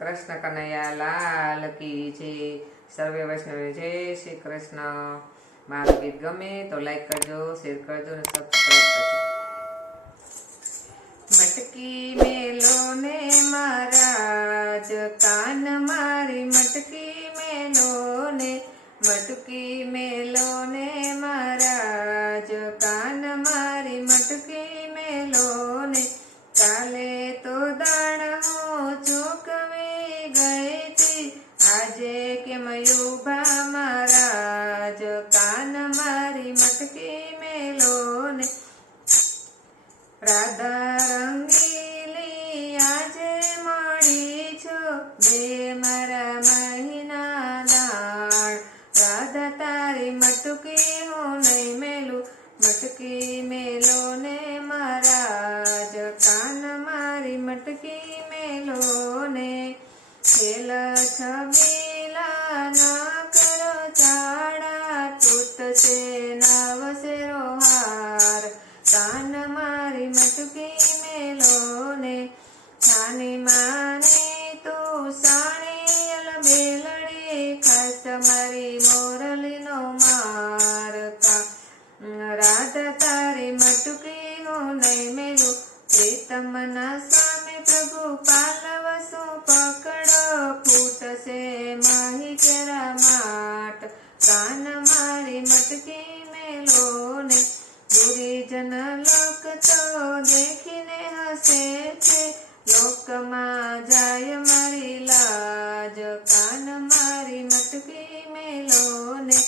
કૃષ્ણ કનૈયા લાલ કી જય. સર્વે વૈષ્ણવ જય શ્રી કૃષ્ણ. મારું ગીત ગમે તો લાઈક કરજો, શેર કરજો અને સબસ્ક્રાઈબ કરજો. મટકી મેલો ને મહારાજ, કાન મારી મટકી મેલો ને, મટકી મેલો ને મહારાજ, કાન મારી મટકી મેલો ને. કાલે તો દાણ હું ચૂકવી ગઈ તી, આજે કેમ યુભા મહારાજ, કાન મારી મટકી મેલો ને. રાધા રંગીલી આજે મળી છો, બે મારા મહિના દાણ. રાધા તારી મટકી હું નહીં મેલું, મટકી મેલો ને મહારાજ, કાન મારી મટકી મેલો ને. ખેલ છબીલા ના કરો ચાડા, તૂટશે નવસેરો હાર, કાન મારી મટકી મેલો ને. છાની માની તું સાણી બેલડી, ખાસ મારી મોરલીનો માર. રાધા તારી મટકી હું નહીં મેલું, પ્રીતમના સ્વામી પ્રભુ પાલવસો પકડો, ફૂટશે માહી કેરા માટ, કાન મારી મટકી મેલો ને. ગુરીજન લોક તો દેખીને હસે છે, લોકમાં જાય મારી લાજ, કાન મારી મટકી મેલો ને.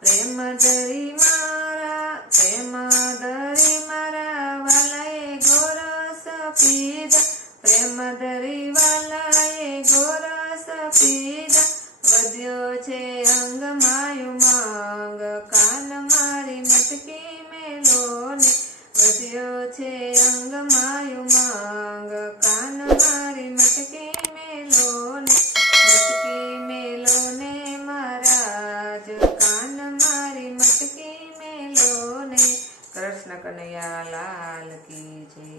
પ્રેમ ધરી મારા વાલાએ ગોરસ પીધા, પ્રેમ ધરી વાલાએ ગોરસ પીધા, વધ્યો છે અંગ માયું માંગ, કાન મારી મટકી મેલો ને. વધ્યો છે અંગ માયું માંગ, કાન મારી મટકી મેલો ને. મટકી મેલો ને મહારાજ, કાન મારી મટકી મેલો ને. કૃષ્ણ કનૈયા લાલ કી જય.